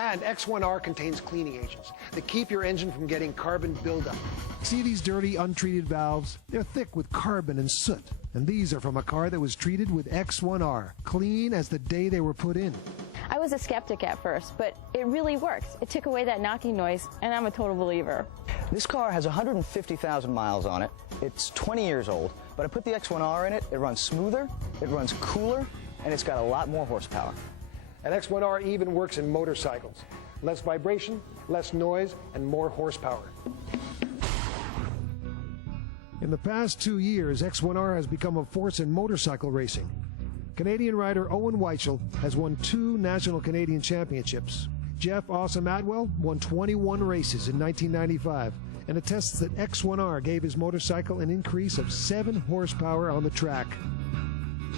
And X-1R contains cleaning agents that keep your engine from getting carbon buildup. See these dirty, untreated valves? They're thick with carbon and soot. And these are from a car that was treated with X-1R, clean as the day they were put in. I was a skeptic at first, but it really works. It took away that knocking noise, and I'm a total believer. This car has 150,000 miles on it. It's 20 years old, but I put the X-1R in it. It runs smoother, it runs cooler, and it's got a lot more horsepower. And X-1R even works in motorcycles. Less vibration, less noise, and more horsepower. In the past 2 years, X-1R has become a force in motorcycle racing. Canadian rider Owen Weichel has won 2 national Canadian championships. Jeff Awesome Atwell won 21 races in 1995 and attests that X-1R gave his motorcycle an increase of 7 horsepower on the track.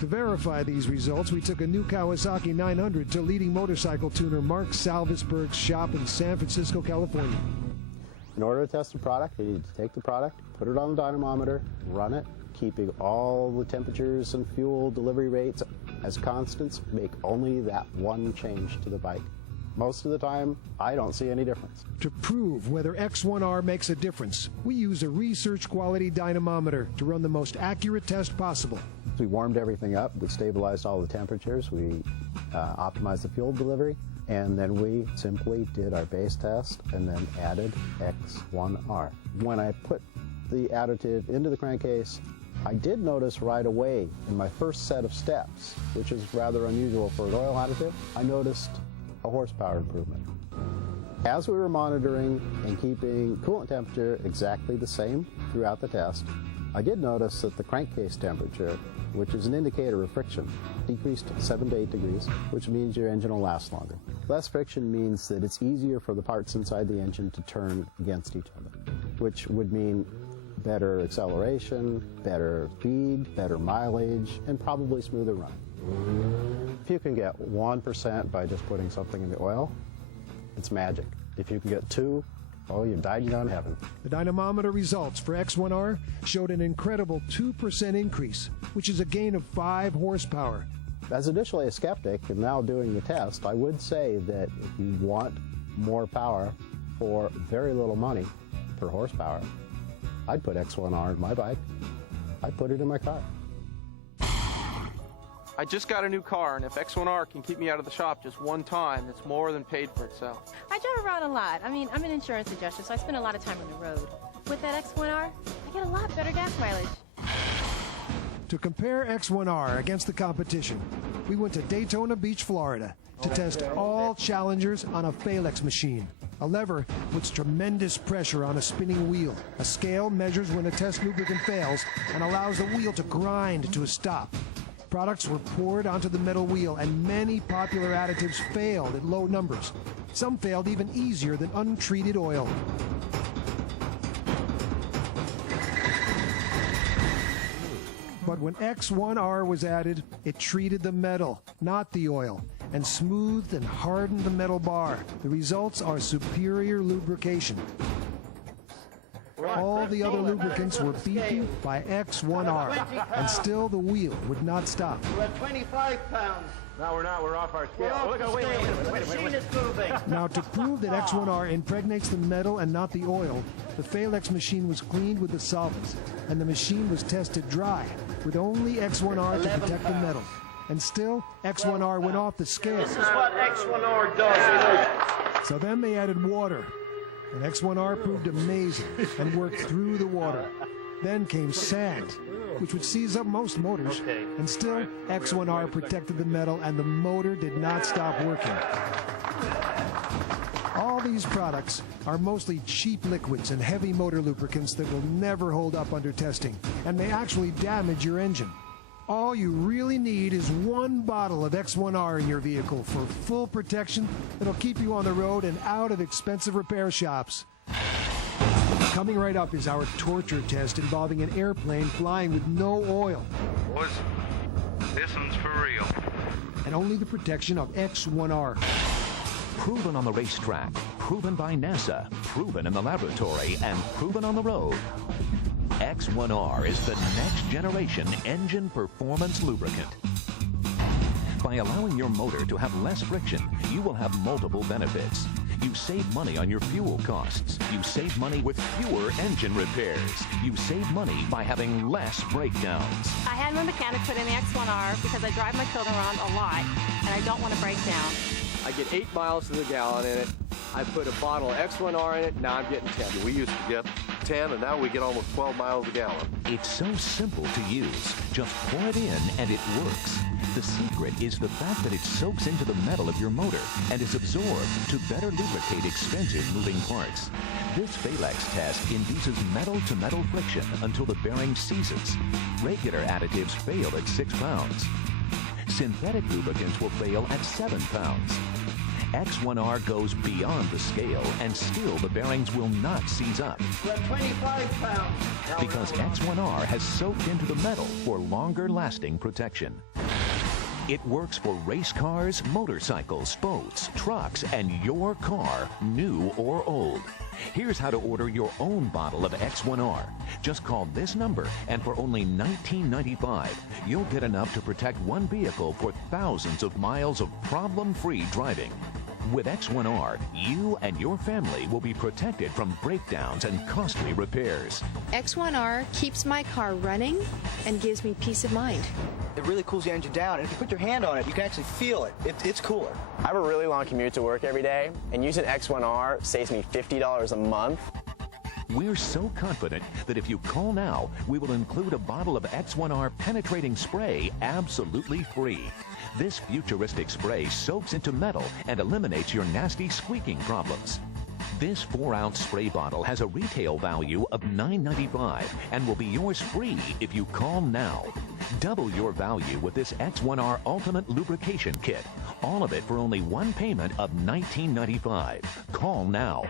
To verify these results, we took a new Kawasaki 900 to leading motorcycle tuner Mark Salvesberg's shop in San Francisco, California. In order to test the product, we need to take the product, put it on the dynamometer, run it, keeping all the temperatures and fuel delivery rates as constants, make only that one change to the bike. Most of the time, I don't see any difference. To prove whether X-1R makes a difference, we use a research quality dynamometer to run the most accurate test possible. We warmed everything up, we stabilized all the temperatures, we optimized the fuel delivery, and then we simply did our base test and then added X-1R. When I put the additive into the crankcase, I did notice right away in my first set of steps, which is rather unusual for an oil additive, I noticed a horsepower improvement. As we were monitoring and keeping coolant temperature exactly the same throughout the test, I did notice that the crankcase temperature, which is an indicator of friction, decreased 7 to 8 degrees, which means your engine will last longer. Less friction means that it's easier for the parts inside the engine to turn against each other, which would mean better acceleration, better speed, better mileage, and probably smoother run. If you can get 1% by just putting something in the oil, it's magic. If you can get 2, oh, you've died and gone to heaven. The dynamometer results for X-1R showed an incredible 2% increase, which is a gain of 5 horsepower. As initially a skeptic and now doing the test, I would say that if you want more power for very little money per horsepower, I'd put X-1R in my bike. I'd put it in my car. I just got a new car, and if X-1R can keep me out of the shop just one time, it's more than paid for itself. I drive around a lot. I mean, I'm an insurance adjuster, so I spend a lot of time on the road. With that X-1R, I get a lot better gas mileage. To compare X-1R against the competition, we went to Daytona Beach, Florida, to test all Challengers on a Phalanx machine. A lever puts tremendous pressure on a spinning wheel. A scale measures when a test lubricant fails and allows the wheel to grind to a stop. Products were poured onto the metal wheel, and many popular additives failed at low numbers. Some failed even easier than untreated oil. But when X-1R was added, it treated the metal, not the oil, and smoothed and hardened the metal bar. The results are superior lubrication. All the other lubricants were beaten by X-1R, and still the wheel would not stop. We're at 25 pounds. No, we're not. We're off our scale. We're off the scale. The machine is moving. Now, to prove that X-1R impregnates the metal and not the oil, the Phalanx machine was cleaned with the solvents, and the machine was tested dry, with only X-1R to protect the metal. And still, X-1R went off the scale. This is what X-1R does. So then they added water, and X-1R proved amazing and worked through the water. Then came sand, which would seize up most motors, and still X-1R protected the metal and the motor did not stop working. All these products are mostly cheap liquids and heavy motor lubricants that will never hold up under testing and may actually damage your engine. All you really need is one bottle of X-1R in your vehicle for full protection that'll keep you on the road and out of expensive repair shops. Coming right up is our torture test involving an airplane flying with no oil. Boys, this one's for real. And only the protection of X-1R. Proven on the racetrack, proven by NASA, proven in the laboratory, and proven on the road. X-1R is the next generation engine performance lubricant. By By allowing your motor to have less friction, you will have multiple benefits. You save money on your fuel costs. You save money with fewer engine repairs. You save money by having less breakdowns. I had my mechanic put in the X-1R because I drive my children around a lot, and I don't want to break down. I get 8 miles to the gallon in it. I put a bottle of X-1R in it, now I'm getting 10. We used to get 10, and now we get almost 12 miles a gallon. It's so simple to use. Just pour it in and it works. The secret is the fact that it soaks into the metal of your motor and is absorbed to better lubricate expensive moving parts. This Phalanx test induces metal-to-metal friction until the bearing seizes. Regular additives fail at 6 pounds. Synthetic lubricants will fail at 7 pounds. X-1R goes beyond the scale, and still the bearings will not seize up. We're 25 pounds. Because X-1R has soaked into the metal for longer-lasting protection. It works for race cars, motorcycles, boats, trucks, and your car, new or old. Here's how to order your own bottle of X-1R. Just call this number, and for only $19.95, you'll get enough to protect one vehicle for thousands of miles of problem-free driving. With X-1R, you and your family will be protected from breakdowns and costly repairs. X-1R keeps my car running and gives me peace of mind. It really cools the engine down, and if you put your hand on it, you can actually feel it. It's cooler. I have a really long commute to work every day, and using X-1R saves me $50 a month. We're so confident that if you call now, we will include a bottle of X-1R penetrating spray absolutely free. This futuristic spray soaks into metal and eliminates your nasty squeaking problems. This 4-ounce spray bottle has a retail value of $9.95 and will be yours free if you call now. Double your value with this X-1R Ultimate Lubrication Kit. All of it for only one payment of $19.95. Call now.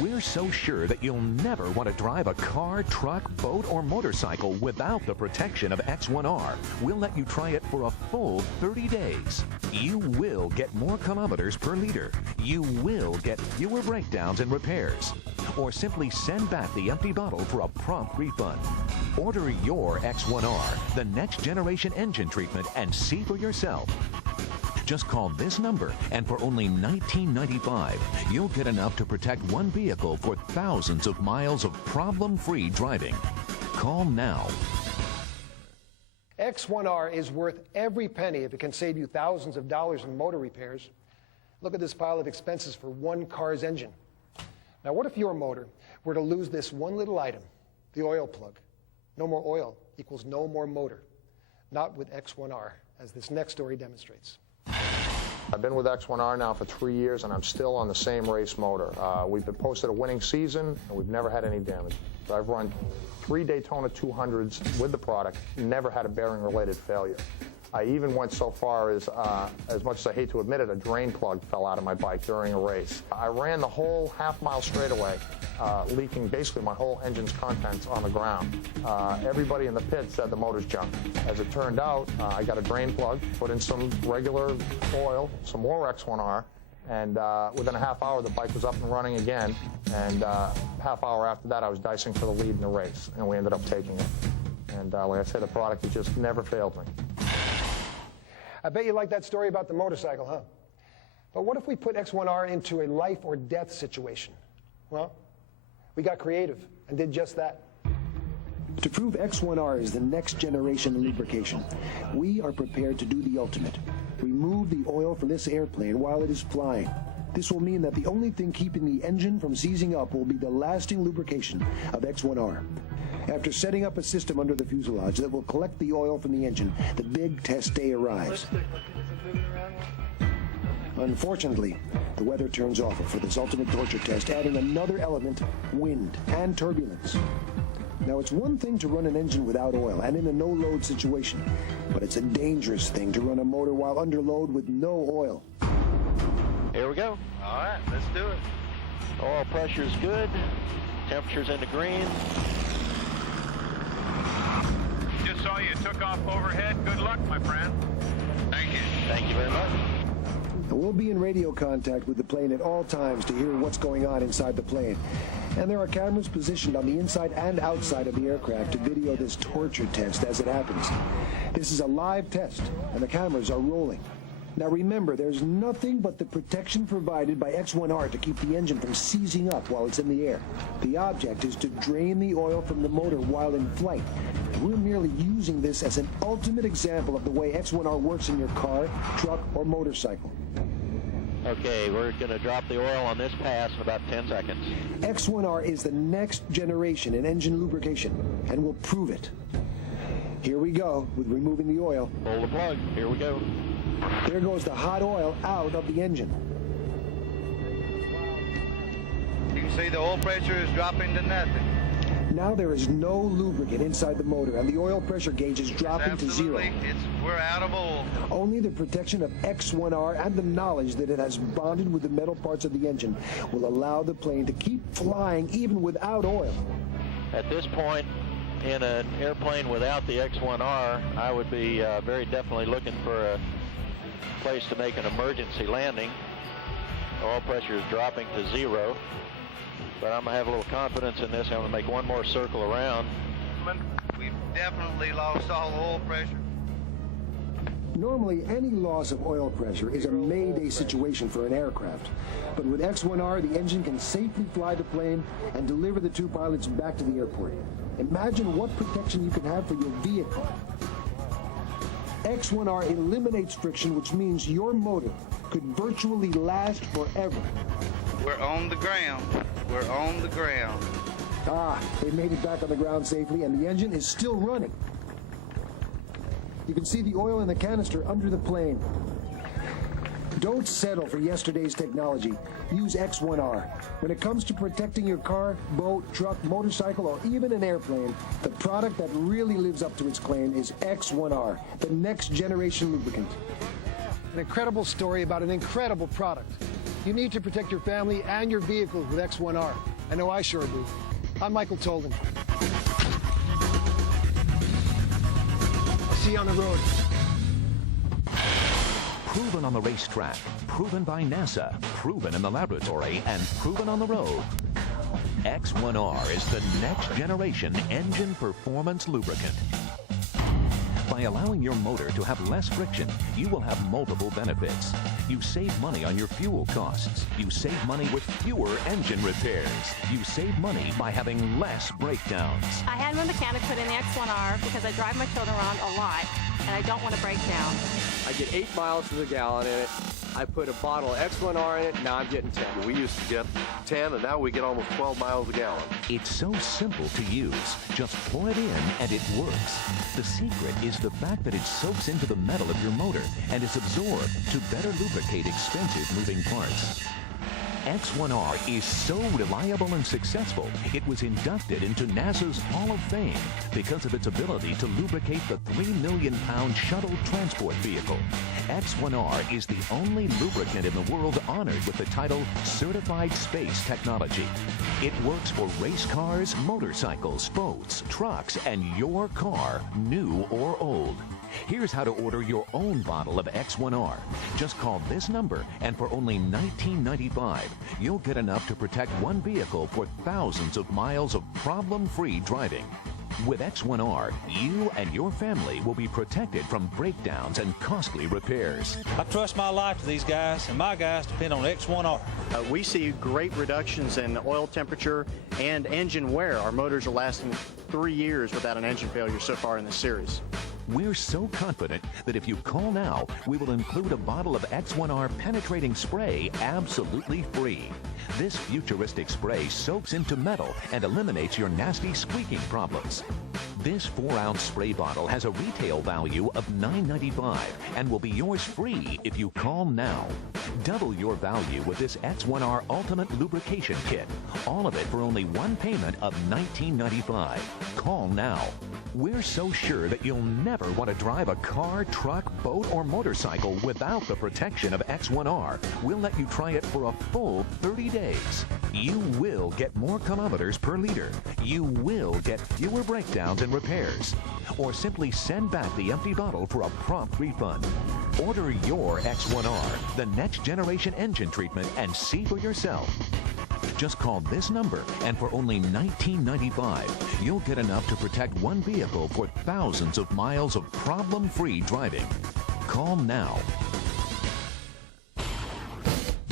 We're so sure that you'll never want to drive a car, truck, boat, or motorcycle without the protection of X-1R. We'll let you try it for a full 30 days. You will get more kilometers per liter. You will get fewer breakdowns and repairs. Or simply send back the empty bottle for a prompt refund. Order your X-1R, the next generation engine treatment, and see for yourself. Just call this number, and for only $19.95, you'll get enough to protect one vehicle for thousands of miles of problem-free driving. Call now. X-1R is worth every penny if it can save you thousands of dollars in motor repairs. Look at this pile of expenses for one car's engine. Now, what if your motor were to lose this one little item, the oil plug? No more oil equals no more motor. Not with X-1R, as this next story demonstrates. I've been with X-1R now for 3 years, and I'm still on the same race motor. We've been posted a winning season, and we've never had any damage. So I've run 3 Daytona 200s with the product, never had a bearing-related failure. I even went so far as much as I hate to admit it, a drain plug fell out of my bike during a race. I ran the whole half-mile straightaway, leaking basically my whole engine's contents on the ground. Everybody in the pit said the motor's junk. As it turned out, I got a drain plug, put in some regular oil, some more X-1R, and within a half hour, the bike was up and running again. And half hour after that, I was dicing for the lead in the race, and we ended up taking it. And like I said, the product has just never failed me. I bet you like that story about the motorcycle, huh? But what if we put X-1R into a life or death situation? Well, we got creative and did just that. To prove X-1R is the next generation lubrication, we are prepared to do the ultimate. Remove the oil from this airplane while it is flying. This will mean that the only thing keeping the engine from seizing up will be the lasting lubrication of X-1R. After setting up a system under the fuselage that will collect the oil from the engine, the big test day arrives. Unfortunately, the weather turns awful for this ultimate torture test, adding another element, wind and turbulence. Now, it's one thing to run an engine without oil and in a no-load situation, but it's a dangerous thing to run a motor while under load with no oil. Here we go. All right, let's do it. Oil pressure's good. Temperature's in the green. Just saw you took off overhead. Good luck, my friend. Thank you. Thank you very much. And we'll be in radio contact with the plane at all times to hear what's going on inside the plane. And there are cameras positioned on the inside and outside of the aircraft to video this torture test as it happens. This is a live test, and the cameras are rolling. Now remember, there's nothing but the protection provided by X-1R to keep the engine from seizing up while it's in the air. The object is to drain the oil from the motor while in flight. We're merely using this as an ultimate example of the way X-1R works in your car, truck, or motorcycle. Okay, we're going to drop the oil on this pass in about 10 seconds. X-1R is the next generation in engine lubrication, and we'll prove it. Here we go with removing the oil. Pull the plug. Here we go. There goes the hot oil out of the engine. You can see the oil pressure is dropping to nothing. Now there is no lubricant inside the motor, and the oil pressure gauge is dropping to zero. We're out of oil. Only the protection of X-1R and the knowledge that it has bonded with the metal parts of the engine will allow the plane to keep flying even without oil. At this point, in an airplane without the X-1R, I would be very definitely looking for a place to make an emergency landing. Oil pressure is dropping to zero, but I'm going to have a little confidence in this. I'm going to make one more circle around. We've definitely lost all oil pressure. Normally, any loss of oil pressure is a mayday situation for an aircraft. But with X-1R, the engine can safely fly the plane and deliver the two pilots back to the airport. Imagine what protection you can have for your vehicle. X-1R eliminates friction, which means your motor could virtually last forever. We're on the ground. We're on the ground. Ah, they made it back on the ground safely, and the engine is still running. You can see the oil in the canister under the plane. Don't settle for yesterday's technology. Use X-1R. When it comes to protecting your car, boat, truck, motorcycle, or even an airplane, the product that really lives up to its claim is X-1R, the next generation lubricant. An incredible story about an incredible product. You need to protect your family and your vehicles with X-1R. I know I sure do. I'm Michael Tolden. I'll see you on the road. Proven on the racetrack, proven by NASA, proven in the laboratory, and proven on the road. X-1R is the next generation engine performance lubricant. By allowing your motor to have less friction, you will have multiple benefits. You save money on your fuel costs. You save money with fewer engine repairs. You save money by having less breakdowns. I had my mechanic put in the X-1R because I drive my children around a lot, and I don't want to break down. I get 8 miles to the gallon in it. I put a bottle of X-1R in it, now I'm getting 10. We used to get 10, and now we get almost 12 miles a gallon. It's so simple to use. Just pour it in, and it works. The secret is the fact that it soaks into the metal of your motor and is absorbed to better lubricate expensive moving parts. X-1R is so reliable and successful, it was inducted into NASA's Hall of Fame because of its ability to lubricate the 3 million pound shuttle transport vehicle. X-1R is the only lubricant in the world honored with the title Certified Space Technology. It works for race cars, motorcycles, boats, trucks, and your car, new or old. Here's how to order your own bottle of X-1R. Just call this number, and for only $19.95, you'll get enough to protect one vehicle for thousands of miles of problem-free driving. With X-1R, you and your family will be protected from breakdowns and costly repairs. I trust my life to these guys, and my guys depend on X-1R. We see great reductions in oil temperature and engine wear. Our motors are lasting 3 years without an engine failure so far in this series. We're so confident that if you call now, we will include a bottle of X-1R penetrating spray absolutely free. This futuristic spray soaks into metal and eliminates your nasty squeaking problems. This 4-ounce spray bottle has a retail value of $9.95 and will be yours free if you call now. Double your value with this X-1R Ultimate Lubrication Kit. All of it for only one payment of $19.95. Call now. We're so sure that you'll never want to drive a car, truck, boat, or motorcycle without the protection of X-1R. We'll let you try it for a full 30 days. You will get more kilometers per liter. You will get fewer breakdowns and repairs. Or simply send back the empty bottle for a prompt refund. Order your X-1R, the next generation engine treatment, and see for yourself. Just call this number, and for only $19.95, you'll get enough to protect one vehicle for thousands of miles of problem-free driving. Call now.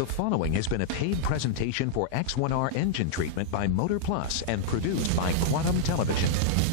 The following has been a paid presentation for X-1R engine treatment by Motor Plus and produced by Quantum Television.